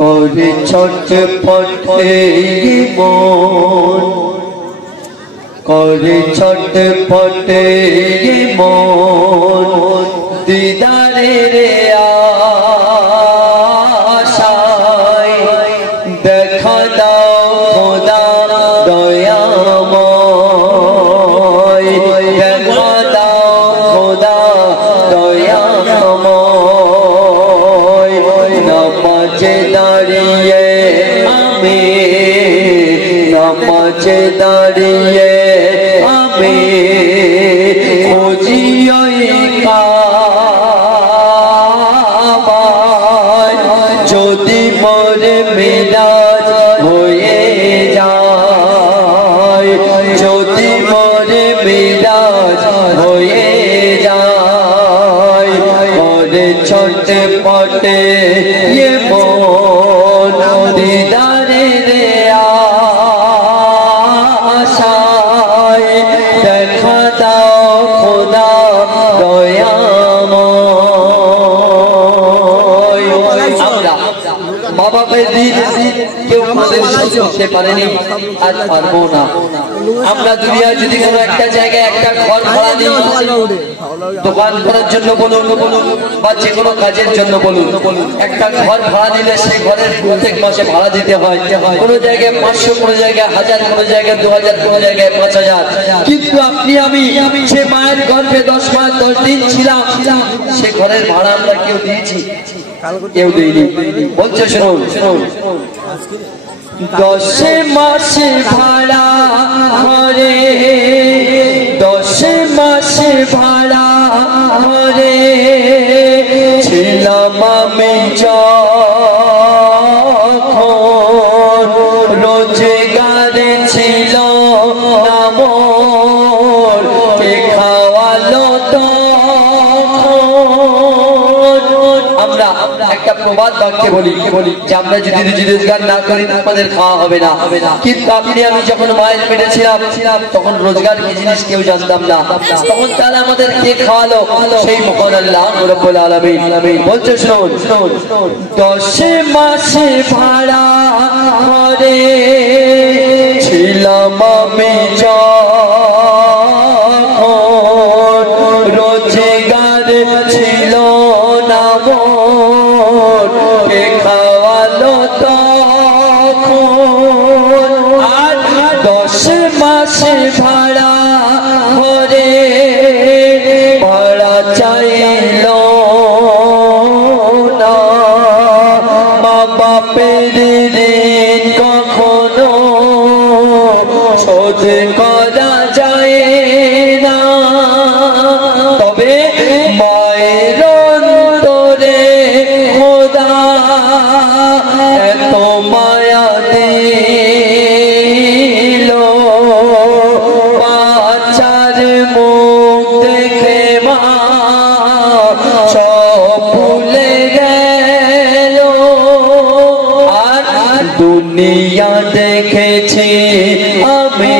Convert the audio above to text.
করে ছটফটে মন, করে ছটফটে মন, দিদারের আশায় দেখা দাও খোদা দয়াময়, দেখা দাও খোদা দয়াময়। নামাজে দাঁড়িয়ে আমি, নামাজে দাঁড়িয়ে আমি খুঁজি ওই কাবায়, যদি মোরে মিরাজ হয়ে যায়, যদি মোরে মিরাজ হয়ে যায়। মোরে ছটফটে মন, দিদারের আশায় দেখা দাও খোদা দয়াময়। আমরা মা বাপের দিন কেউ বুঝতে পারেনি, আজ পারবো না। আমরা দুনিয়া যদি কোনো একটা জায়গায় একটা ঘর ভাড়া দিই, দোকান করার জন্য বলুন বা যে কোনো কাজের জন্য বলুন, একটা ঘর ভাড়া দিলে সেই ঘরের প্রত্যেক মাসে ভাড়া দিতে হয়। কোনো জায়গায় 500, কোনো জায়গায় 1000, কোনো জায়গায় 2000, কোনো জায়গায় 5000। কিন্তু আপনি আমি যে মায়ের গর্ভে 10 মাস 10 দিন ছিলাম, সে ঘরের ভাড়া আমরা কেউ দিয়েছি? কেউ দেয়নি। বলছে শুনুন, 10 মাসে ভাড়া ঘরে, 10 মাসে ভাড়া ঘরে ছিলাম আমি যখন, রোজগারে ছিল না মোর, কে খাওয়ালো তখন। আমরা একটা প্রবাদ বাক্যে বলি যে আমরা যদি রুজি রোজগার না করি আমাদের খাওয়া হবে না। কিন্তু আপনি আমি যখন মায়ের পেটে ছিলাম তখন রোজগার কি জিনিস কেউ জানতাম না। তখন তাহলে আমাদের কে খাওয়ালো? সেই মহান আল্লাহ রব্বুল আলামিন। বলছে শুনুন, 10 মাসে ভাড়া ঘরে ছিলাম আমি যখন, রোজগার ছিল না মোর, কে খাওয়ালো তখন। আর 10 মাসে ভাড়া ঘরে ভাড়া চাইল না, মা বাপের ঋণ কখনো শোধ করা যায় না। তবে মায়ের অন্তরে খোদা এত মায়া দিল, বাচ্চার মুখ দেখে মা সব ভুলে গেল। আর দুনিয়া দেখেছি আমি